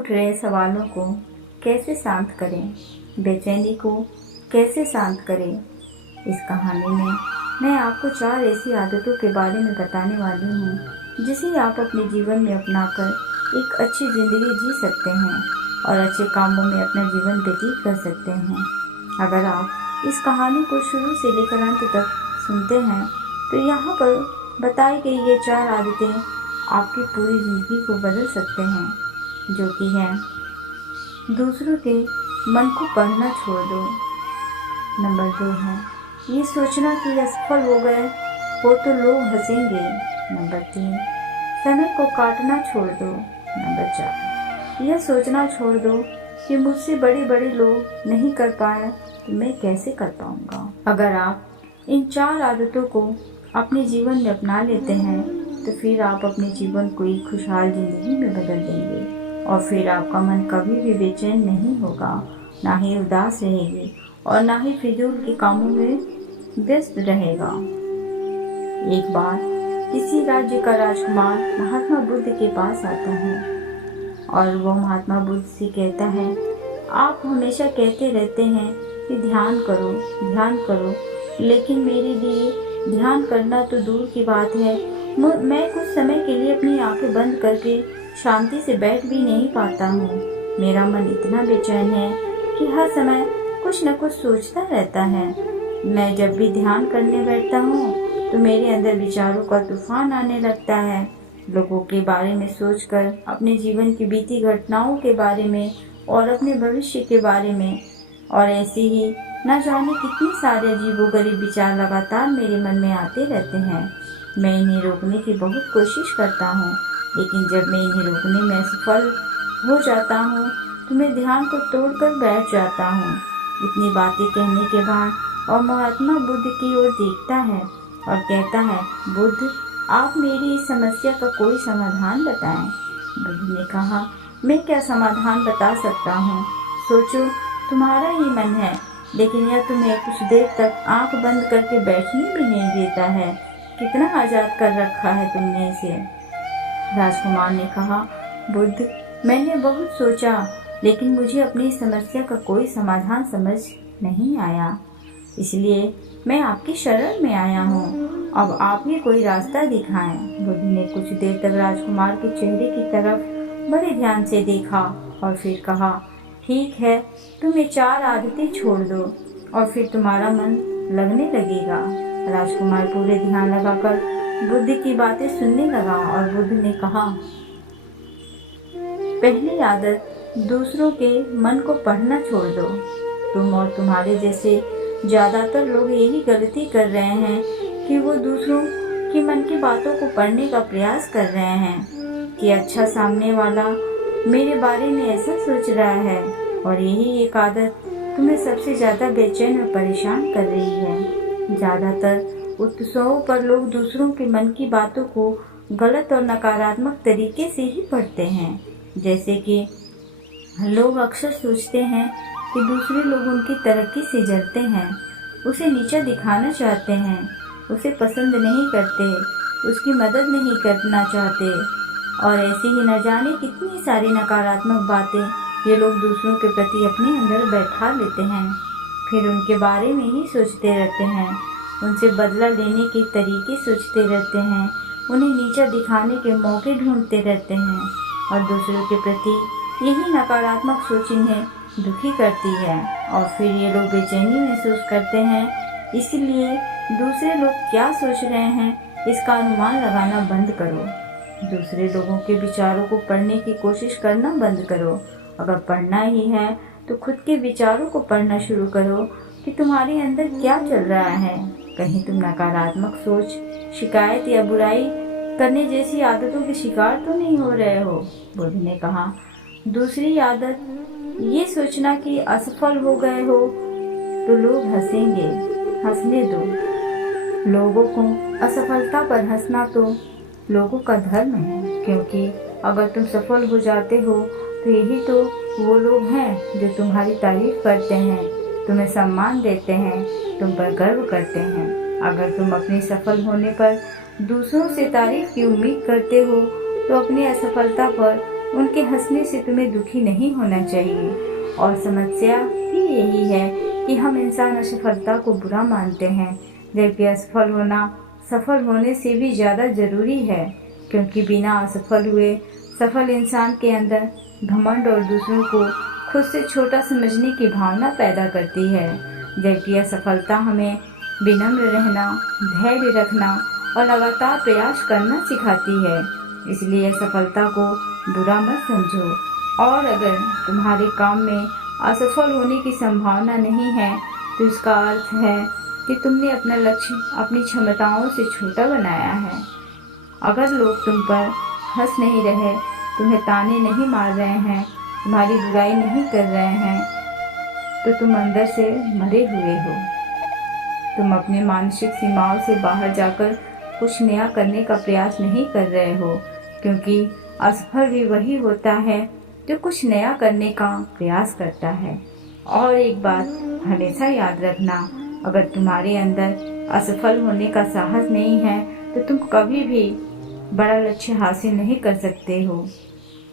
उठ रहे सवालों को कैसे शांत करें, बेचैनी को कैसे शांत करें। इस कहानी में मैं आपको 4 ऐसी आदतों के बारे में बताने वाली हूँ जिसे आप अपने जीवन में अपनाकर एक अच्छी ज़िंदगी जी सकते हैं और अच्छे कामों में अपना जीवन व्यतीत कर सकते हैं। अगर आप इस कहानी को शुरू से लेकर अंत तक सुनते हैं तो यहाँ पर बताई गई ये 4 आदतें आपकी पूरी ज़िंदगी को बदल सकते हैं, जो कि है दूसरों के मन को पढ़ना छोड़ दो। नंबर 2 है ये सोचना कि असफल हो गए हो तो लोग हंसेंगे। नंबर 3 समय को काटना छोड़ दो। नंबर 4 यह सोचना छोड़ दो कि मुझसे बड़े बड़े लोग नहीं कर पाए तो मैं कैसे कर पाऊंगा। अगर आप इन 4 आदतों को अपने जीवन में अपना लेते हैं तो फिर आप अपने जीवन को एक खुशहाल जिंदगी में बदल देंगे और फिर आपका मन कभी भी बेचैन नहीं होगा, ना ही उदास रहेगी और ना ही फिजूल के कामों में व्यस्त रहेगा। एक बार किसी राज्य का राजकुमार महात्मा बुद्ध के पास आता है और वो महात्मा बुद्ध से कहता है, आप हमेशा कहते रहते हैं कि ध्यान करो, लेकिन मेरे लिए ध्यान करना तो दूर की बात है, मैं कुछ समय के लिए अपनी आंखें बंद करके शांति से बैठ भी नहीं पाता हूँ। मेरा मन इतना बेचैन है कि हर समय कुछ न कुछ सोचता रहता है। मैं जब भी ध्यान करने बैठता हूँ तो मेरे अंदर विचारों का तूफान आने लगता है। लोगों के बारे में सोचकर, अपने जीवन की बीती घटनाओं के बारे में और अपने भविष्य के बारे में, और ऐसे ही न जाने कितने सारे अजीबोगरीब विचार लगातार मेरे मन में आते रहते हैं। मैं इन्हें रोकने की बहुत कोशिश करता हूँ, लेकिन जब मैं इन्हें रोकने में असफल हो जाता हूँ तो मैं ध्यान को तोड़कर बैठ जाता हूँ। इतनी बातें कहने के बाद और महात्मा बुद्ध की ओर देखता है और कहता है, बुद्ध, आप मेरी इस समस्या का कोई समाधान बताएं। बुद्ध ने कहा, मैं क्या समाधान बता सकता हूँ, सोचो, तुम्हारा ही मन है, लेकिन यह तुम्हें कुछ देर तक आंख बंद करके बैठने भी नहीं देता है। कितना आज़ाद कर रखा है तुमने इसे। राजकुमार ने कहा, बुद्ध, मैंने बहुत सोचा, लेकिन मुझे अपनी समस्या का कोई समाधान समझ नहीं आया, इसलिए मैं आपकी शरण में आया हूँ। अब आप ही कोई रास्ता दिखाएं। बुद्ध ने कुछ देर तक राजकुमार के चेहरे की तरफ बड़े ध्यान से देखा और फिर कहा, ठीक है, तुम ये 4 आदतें छोड़ दो और फिर तुम्हारा मन लगने लगेगा। राजकुमार पूरे ध्यान लगाकर बुद्ध की बातें सुनने लगा और बुद्ध ने कहा, पहली आदत, दूसरों के मन को पढ़ना छोड़ दो। तुम और तुम्हारे जैसे ज़्यादातर लोग यही गलती कर रहे हैं कि वो दूसरों के मन की बातों को पढ़ने का प्रयास कर रहे हैं कि अच्छा, सामने वाला मेरे बारे में ऐसा सोच रहा है, और यही एक आदत तुम्हें सबसे ज़्यादा बेचैन और परेशान कर रही है। ज़्यादातर उत्सवों पर लोग दूसरों के मन की बातों को गलत और नकारात्मक तरीके से ही पढ़ते हैं। जैसे कि लोग अक्सर सोचते हैं कि दूसरे लोग उनकी तरक्की से जलते हैं, उसे नीचा दिखाना चाहते हैं, उसे पसंद नहीं करते, उसकी मदद नहीं करना चाहते, और ऐसे ही न जाने कितनी सारी नकारात्मक बातें ये लोग दूसरों के प्रति अपने अंदर बैठा लेते हैं। फिर उनके बारे में ही सोचते रहते हैं, उनसे बदला लेने के तरीके सोचते रहते हैं, उन्हें नीचा दिखाने के मौके ढूंढते रहते हैं, और दूसरों के प्रति यही नकारात्मक सोच इन्हें दुखी करती है और फिर ये लोग बेचैनी महसूस करते हैं। इसलिए दूसरे लोग क्या सोच रहे हैं इसका अनुमान लगाना बंद करो। दूसरे लोगों के विचारों को पढ़ने की कोशिश करना बंद करो। अगर पढ़ना ही है तो खुद के विचारों को पढ़ना शुरू करो कि तुम्हारे अंदर क्या चल रहा है। कहीं तुम नकारात्मक सोच, शिकायत या बुराई करने जैसी आदतों के शिकार तो नहीं हो रहे हो। बुद्ध ने कहा, दूसरी आदत, ये सोचना कि असफल हो गए हो तो लोग हंसेंगे। हंसने दो। लोगों को असफलता पर हंसना तो लोगों का धर्म है, क्योंकि अगर तुम सफल हो जाते हो तो यही तो वो लोग हैं जो तुम्हारी तारीफ करते हैं, तुम्हें सम्मान देते हैं, तुम पर गर्व करते हैं। अगर तुम अपने सफल होने पर दूसरों से तारीफ की उम्मीद करते हो तो अपनी असफलता पर उनके हंसने से तुम्हें दुखी नहीं होना चाहिए। और समस्या भी यही है कि हम इंसान असफलता को बुरा मानते हैं, जबकि असफल होना सफल होने से भी ज़्यादा ज़रूरी है, क्योंकि बिना असफल हुए सफल इंसान के अंदर घमंड और दूसरों को खुद से छोटा समझने की भावना पैदा करती है, जबकि असफलता हमें विनम्र रहना, धैर्य रखना और लगातार प्रयास करना सिखाती है। इसलिए असफलता को बुरा मत समझो, और अगर तुम्हारे काम में असफल होने की संभावना नहीं है तो इसका अर्थ है कि तुमने अपना लक्ष्य अपनी क्षमताओं से छोटा बनाया है। अगर लोग तुम पर हंस नहीं रहे, तुम्हें ताने नहीं मार रहे हैं, तुम्हारी बुराई नहीं कर रहे हैं, तो तुम अंदर से मरे हुए हो। तुम अपने मानसिक सीमाओं से बाहर जाकर कुछ नया करने का प्रयास नहीं कर रहे हो, क्योंकि असफल भी वही होता है जो कुछ नया करने का प्रयास करता है। और एक बात हमेशा याद रखना, अगर तुम्हारे अंदर असफल होने का साहस नहीं है तो तुम कभी भी बड़ा लक्ष्य हासिल नहीं कर सकते हो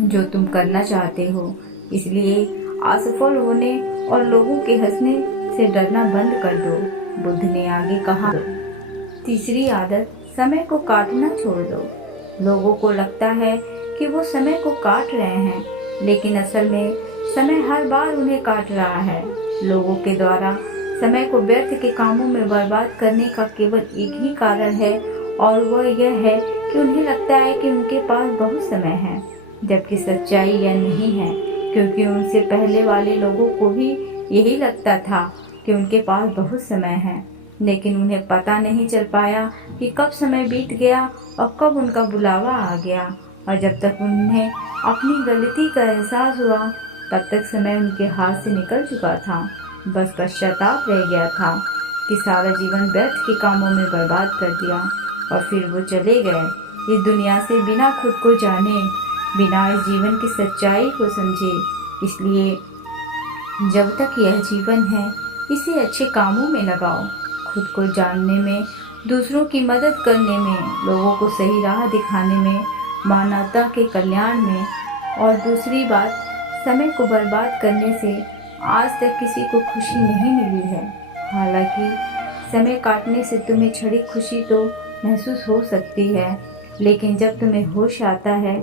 जो तुम करना चाहते हो। इसलिए असफल होने और लोगों के हंसने से डरना बंद कर दो। बुद्ध ने आगे कहा, तीसरी आदत, समय को काटना छोड़ दो। लोगों को लगता है कि वो समय को काट रहे हैं, लेकिन असल में समय हर बार उन्हें काट रहा है। लोगों के द्वारा समय को व्यर्थ के कामों में बर्बाद करने का केवल एक ही कारण है, और वह यह है कि उन्हें लगता है कि उनके पास बहुत समय है, जबकि सच्चाई यह नहीं है, क्योंकि उनसे पहले वाले लोगों को भी यही लगता था कि उनके पास बहुत समय है, लेकिन उन्हें पता नहीं चल पाया कि कब समय बीत गया और कब उनका बुलावा आ गया। और जब तक उन्हें अपनी गलती का एहसास हुआ, तब तक समय उनके हाथ से निकल चुका था। बस पश्चाताप रह गया था कि सारा जीवन व्यर्थ के कामों में बर्बाद कर दिया, और फिर वो चले गए इस दुनिया से बिना खुद को जाने, बिना इस जीवन की सच्चाई को समझे। इसलिए जब तक यह जीवन है, इसे अच्छे कामों में लगाओ, खुद को जानने में, दूसरों की मदद करने में, लोगों को सही राह दिखाने में, मानवता के कल्याण में। और दूसरी बात, समय को बर्बाद करने से आज तक किसी को खुशी नहीं मिली है। हालांकि समय काटने से तुम्हें क्षणिक खुशी तो महसूस हो सकती है, लेकिन जब तुम्हें होश आता है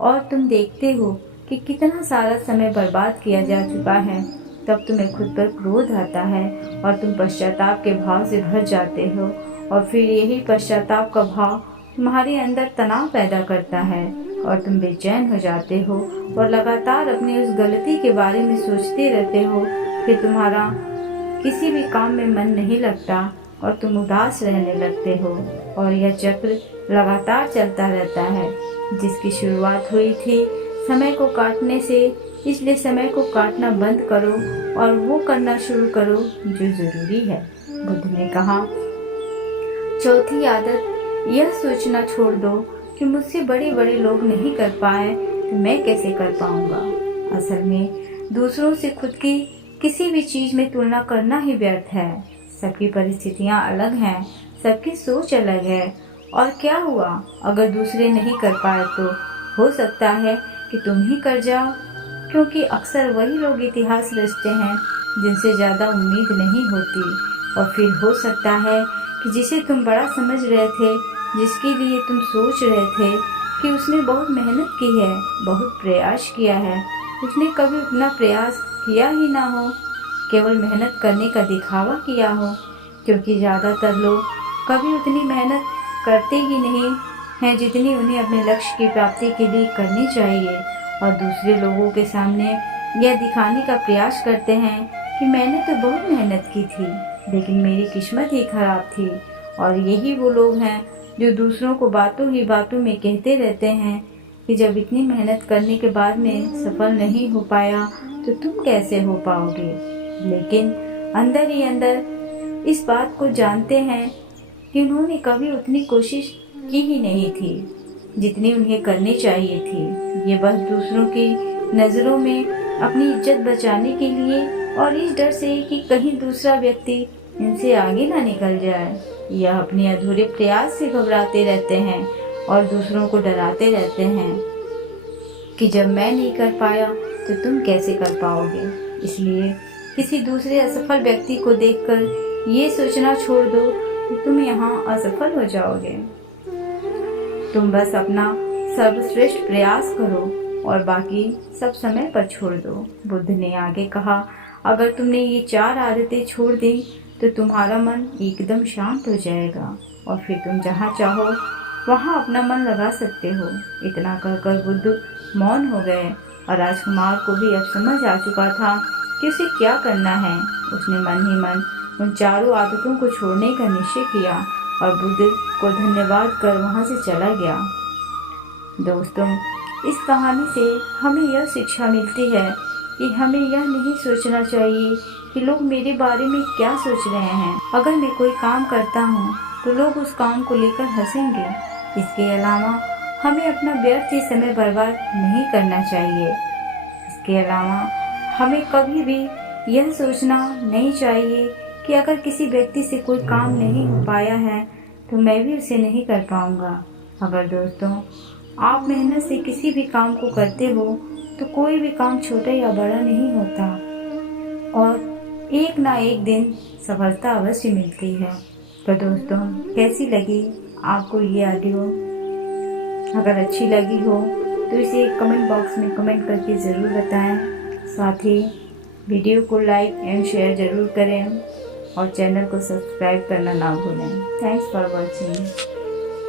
और तुम देखते हो कि कितना सारा समय बर्बाद किया जा चुका है, तब तुम्हें खुद पर क्रोध आता है और तुम पश्चाताप के भाव से भर जाते हो। और फिर यही पश्चाताप का भाव तुम्हारे अंदर तनाव पैदा करता है और तुम बेचैन हो जाते हो और लगातार अपनी उस गलती के बारे में सोचते रहते हो। फिर तुम्हारा किसी भी काम में मन नहीं लगता और तुम उदास रहने लगते हो, और यह चक्र लगातार चलता रहता है, जिसकी शुरुआत हुई थी समय को काटने से। इसलिए समय को काटना बंद करो और वो करना शुरू करो जो जरूरी है। बुद्ध ने कहा, चौथी आदत, यह सोचना छोड़ दो कि मुझसे बड़े बड़े लोग नहीं कर पाए तो मैं कैसे कर पाऊंगा। असल में दूसरों से खुद की किसी भी चीज में तुलना करना ही व्यर्थ है। सबकी परिस्थितियां अलग हैं, सबकी सोच अलग है, और क्या हुआ अगर दूसरे नहीं कर पाए तो हो सकता है कि तुम ही कर जाओ, क्योंकि अक्सर वही लोग इतिहास रचते हैं जिनसे ज़्यादा उम्मीद नहीं होती। और फिर हो सकता है कि जिसे तुम बड़ा समझ रहे थे, जिसके लिए तुम सोच रहे थे कि उसने बहुत मेहनत की है, बहुत प्रयास किया है, उसने कभी उतना प्रयास किया ही ना हो, केवल मेहनत करने का दिखावा किया हो। क्योंकि ज़्यादातर लोग कभी उतनी मेहनत करते ही नहीं हैं जितनी उन्हें अपने लक्ष्य की प्राप्ति के लिए करनी चाहिए, और दूसरे लोगों के सामने यह दिखाने का प्रयास करते हैं कि मैंने तो बहुत मेहनत की थी, लेकिन मेरी किस्मत ही खराब थी। और यही वो लोग हैं जो दूसरों को बातों ही बातों में कहते रहते हैं कि जब इतनी मेहनत करने के बाद में सफल नहीं हो पाया तो तुम कैसे हो पाओगे। लेकिन अंदर ही अंदर इस बात को जानते हैं कि उन्होंने कभी उतनी कोशिश की ही नहीं थी जितनी उन्हें करनी चाहिए थी। ये बस दूसरों की नज़रों में अपनी इज्जत बचाने के लिए और इस डर से कि कहीं दूसरा व्यक्ति इनसे आगे ना निकल जाए, यह अपने अधूरे प्रयास से घबराते रहते हैं और दूसरों को डराते रहते हैं कि जब मैं नहीं कर पाया तो तुम कैसे कर पाओगे। इसलिए किसी दूसरे असफल व्यक्ति को देखकर ये सोचना छोड़ दो कि तुम यहाँ असफल हो जाओगे। तुम बस अपना सर्वश्रेष्ठ प्रयास करो और बाकी सब समय पर छोड़ दो। बुद्ध ने आगे कहा, अगर तुमने ये 4 आदतें छोड़ दी तो तुम्हारा मन एकदम शांत हो जाएगा और फिर तुम जहाँ चाहो वहाँ अपना मन लगा सकते हो। इतना कहकर बुद्ध मौन हो गए और राजकुमार को भी अब समझ आ चुका था कि उसे क्या करना है। उसने मन ही मन उन 4 आदतों को छोड़ने का निश्चय किया और बुद्ध को धन्यवाद कर वहाँ से चला गया। दोस्तों, इस कहानी से हमें यह शिक्षा मिलती है कि हमें यह नहीं सोचना चाहिए कि लोग मेरे बारे में क्या सोच रहे हैं। अगर मैं कोई काम करता हूँ तो लोग उस काम को लेकर हंसेंगे। इसके अलावा हमें अपना व्यर्थ ही समय बर्बाद नहीं करना चाहिए। इसके अलावा हमें कभी भी यह सोचना नहीं चाहिए कि अगर किसी व्यक्ति से कोई काम नहीं हो पाया है तो मैं भी उसे नहीं कर पाऊँगा। अगर दोस्तों आप मेहनत से किसी भी काम को करते हो तो कोई भी काम छोटा या बड़ा नहीं होता और एक ना एक दिन सफलता अवश्य मिलती है। तो दोस्तों, कैसी लगी आपको ये ऑडियो? अगर अच्छी लगी हो तो इसे कमेंट बॉक्स में कमेंट करके ज़रूर बताएं। साथ ही वीडियो को लाइक एंड शेयर ज़रूर करें और चैनल को सब्सक्राइब करना ना भूलें। Thanks for watching.